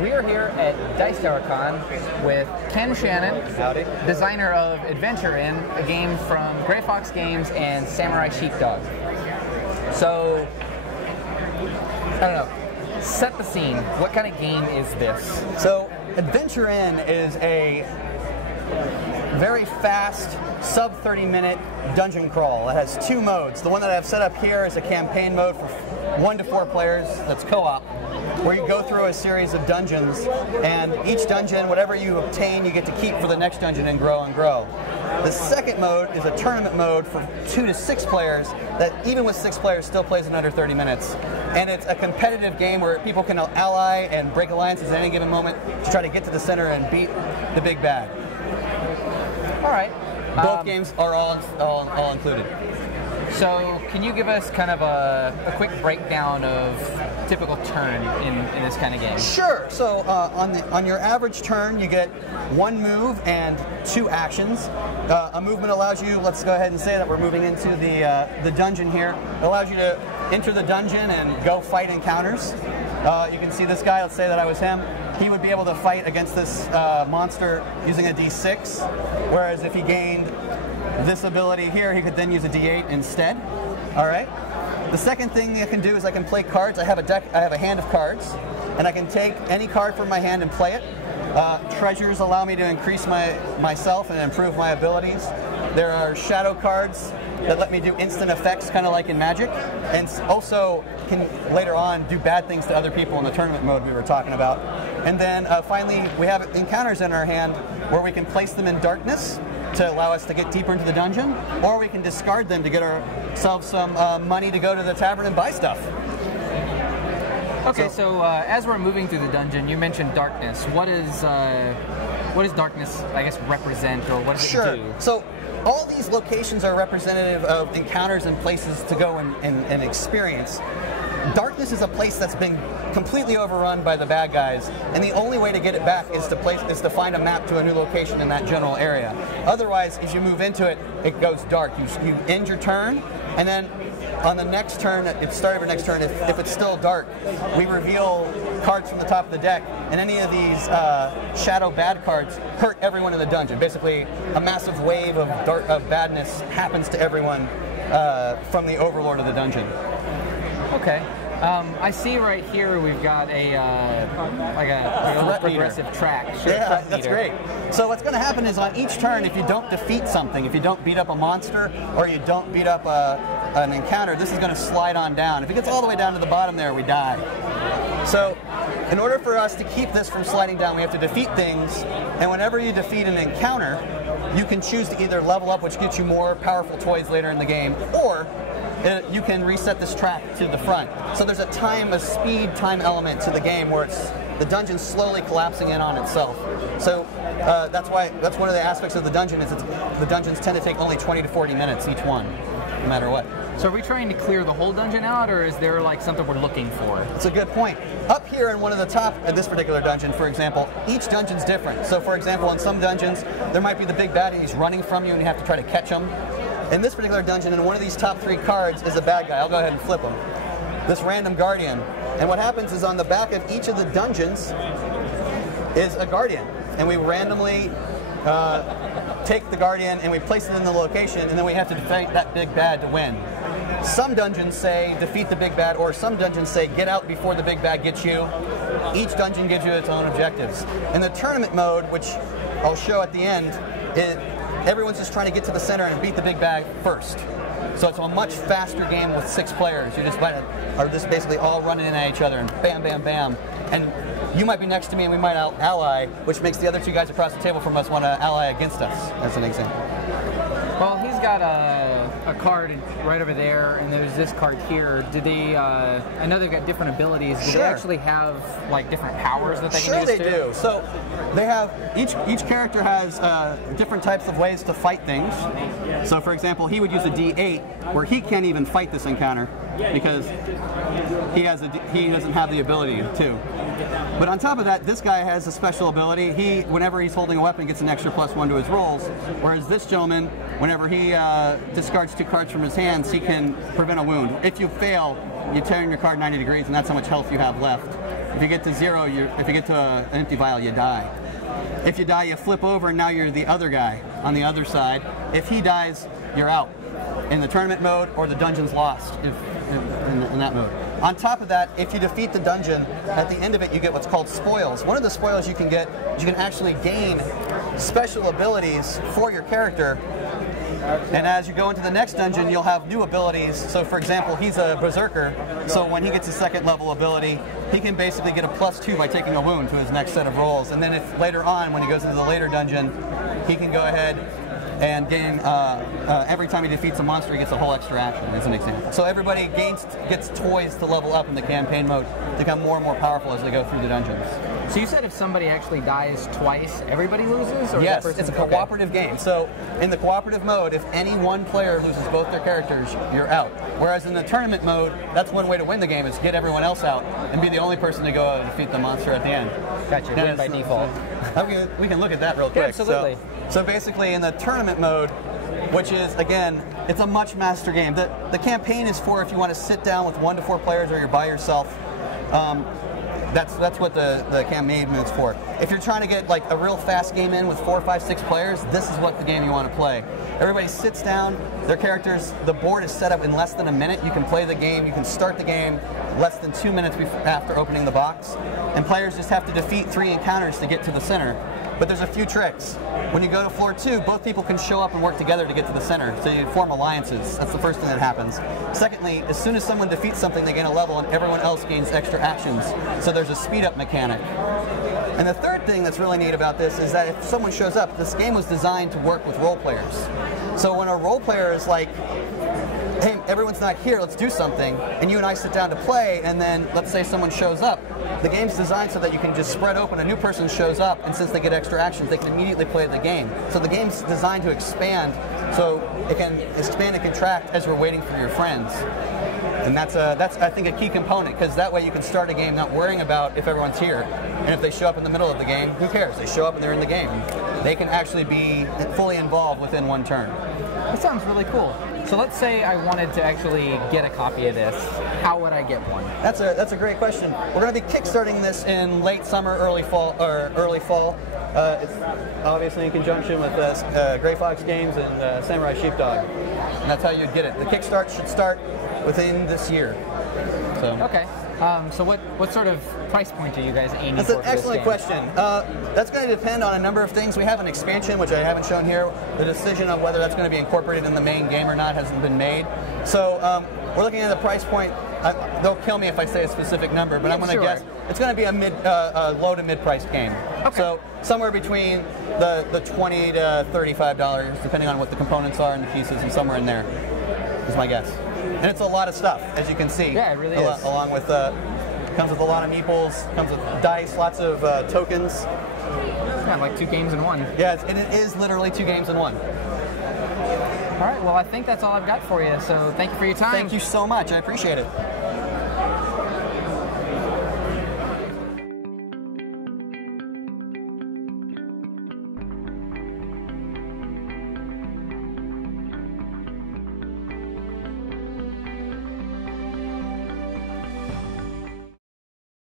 We are here at Dice Tower Con with Ken Shannon, Howdy. designer of Adventure In, a game from Grey Fox Games and Samurai Sheepdog. So, I don't know, set the scene. What kind of game is this? So, Adventure In is a very fast, sub 30-minute dungeon crawl. It has two modes. The one that I have set up here is a campaign mode for 1 to 4 players that's co-op, where you go through a series of dungeons, and each dungeon, whatever you obtain, you get to keep for the next dungeon and grow and grow. The second mode is a tournament mode for 2 to 6 players that, even with 6 players, still plays in under 30 minutes. And it's a competitive game where people can ally and break alliances at any given moment to try to get to the center and beat the big bad. All right. Both games are all included. So, can you give us kind of a quick breakdown of typical turn in this kind of game? Sure. So, on your average turn, you get 1 move and 2 actions. A movement allows you, let's go ahead and say that we're moving into the dungeon here. It allows you to enter the dungeon and go fight encounters. You can see this guy, let's say that I was him. He would be able to fight against this monster using a D6, whereas if he gained this ability here, he could then use a D8 instead. All right. The second thing I can do is I can play cards. I have a deck. I have a hand of cards, and I can take any card from my hand and play it. Treasures allow me to increase myself and improve my abilities. There are shadow cards that let me do instant effects, kind of like in Magic, and also can later on do bad things to other people in the tournament mode we were talking about. And then finally, we have encounters in our hand where we can place them in darkness to allow us to get deeper into the dungeon, or we can discard them to get ourselves some money to go to the tavern and buy stuff. Okay, so as we're moving through the dungeon, you mentioned darkness. What does darkness, I guess, represent, or what does it do? So all these locations are representative of encounters and places to go and experience. Darkness is a place that's been completely overrun by the bad guys, and the only way to get it back is to find a map to a new location in that general area. Otherwise, as you move into it, it goes dark. You end your turn, and then on the next turn, at the start of your next turn, if it's still dark, we reveal cards from the top of the deck, and any of these shadow bad cards hurt everyone in the dungeon. Basically, a massive wave of badness happens to everyone from the overlord of the dungeon. Okay. I see right here we've got a progressive track. Sure, yeah, that's great. So what's going to happen is on each turn, if you don't defeat something, if you don't beat up a monster or you don't beat up an encounter, this is going to slide on down. If it gets all the way down to the bottom there, we die. So in order for us to keep this from sliding down, we have to defeat things, and whenever you defeat an encounter, you can choose to either level up, which gets you more powerful toys later in the game, or you can reset this track to the front. So there's a speed time element to the game where the dungeon's slowly collapsing in on itself. So that's one of the aspects of the dungeon is the dungeons tend to take only 20 to 40 minutes each one, no matter what. So are we trying to clear the whole dungeon out, or is there like something we're looking for? It's a good point. Up here in one of the top of this particular dungeon, for example, each dungeon's different. So for example, in some dungeons, there might be the big bad and he's running from you and you have to try to catch him. In this particular dungeon, in one of these top 3 cards is a bad guy. I'll go ahead and flip him. This random guardian. And what happens is on the back of each of the dungeons is a guardian. And we randomly take the guardian and we place it in the location, and then we have to defeat that big bad to win. Some dungeons say defeat the big bad, or some dungeons say get out before the big bad gets you. Each dungeon gives you its own objectives. In the tournament mode, which I'll show at the end, everyone's just trying to get to the center and beat the big bag first. So it's a much faster game with 6 players. You are just basically all running in at each other and bam, bam, bam. And you might be next to me and we might ally, which makes the other 2 guys across the table from us want to ally against us, as an example. Well, he's got a card right over there, and there's this card here. Do they, I know they've got different abilities. Do they actually have like different powers that they can use? Sure they do. So they have, each character has different types of ways to fight things. So for example, he would use a D8 where he can't even fight this encounter because he doesn't have the ability to. But on top of that, this guy has a special ability. Whenever he's holding a weapon, gets an extra +1 to his rolls, whereas this gentleman, whenever he discards 2 cards from his hands, he can prevent a wound. If you fail, you turn your card 90 degrees, and that's how much health you have left. If you get to 0, if you get to an empty vial, you die. If you die, you flip over, and now you're the other guy on the other side. If he dies, you're out in the tournament mode, or the dungeon's lost in that mode. On top of that, if you defeat the dungeon, at the end of it you get what's called spoils. One of the spoils you can get is you can actually gain special abilities for your character, and as you go into the next dungeon you'll have new abilities. So for example, he's a berserker, so when he gets a second level ability, he can basically get a +2 by taking a wound to his next set of rolls. And then if later on, when he goes into the later dungeon, he can go ahead and gain, every time he defeats a monster, he gets a whole extra action, as an example. So everybody gets toys to level up in the campaign mode to become more and more powerful as they go through the dungeons. So you said if somebody actually dies twice, everybody loses? Or Yes, it's a cooperative game. So in the cooperative mode, if any one player loses both their characters, you're out. Whereas in the tournament mode, that's one way to win the game, is get everyone else out and be the only person to go out and defeat the monster at the end. Gotcha, win by default. We can look at that real quick. Yeah, absolutely. So basically in the tournament mode, which is, again, it's a much master game. The campaign is for if you want to sit down with 1 to 4 players or you're by yourself. That's what the campaign mode's for. If you're trying to get like a real fast game in with 4, 5, 6 players, this is what the game you want to play. Everybody sits down, their characters, the board is set up in less than a minute. You can play the game, you can start the game less than 2 minutes after opening the box. And players just have to defeat 3 encounters to get to the center. But there's a few tricks. When you go to floor 2, both people can show up and work together to get to the center, so you form alliances. That's the first thing that happens. Secondly, as soon as someone defeats something, they gain a level, and everyone else gains extra actions. So there's a speed-up mechanic. And the third thing that's really neat about this is that if someone shows up, this game was designed to work with role players. So when a role player is like, hey, everyone's not here, let's do something, and you and I sit down to play, and then let's say someone shows up, the game's designed so that you can just spread open, a new person shows up, and since they get extra actions, they can immediately play the game. So the game's designed to expand, so it can expand and contract as we're waiting for your friends. And that's I think, a key component, because that way you can start a game not worrying about if everyone's here. And if they show up in the middle of the game, who cares? They show up and they're in the game. They can actually be fully involved within one turn. That sounds really cool. So let's say I wanted to actually get a copy of this. How would I get one? That's a great question. We're going to be kickstarting this in late summer, early fall. It's obviously in conjunction with Gray Fox Games and Samurai Sheepdog. And that's how you'd get it. The kickstart should start within this year. So. Okay. So what sort of price point are you guys aiming for? That's an excellent question. That's going to depend on a number of things. We have an expansion, which I haven't shown here. The decision on whether that's going to be incorporated in the main game or not hasn't been made. So we're looking at a price point. They'll kill me if I say a specific number, but I'm going to guess it's going to be a low to mid-priced game. Okay. So somewhere between the $20 to $35, depending on what the components are and the pieces, and somewhere in there is my guess. And it's a lot of stuff, as you can see. Yeah, it really is. Along with, comes with a lot of meeples, comes with dice, lots of tokens. It's kind of like 2 games in one. Yeah, and it is literally 2 games in one. All right, well, I think that's all I've got for you, so thank you for your time. Thank you so much. I appreciate it.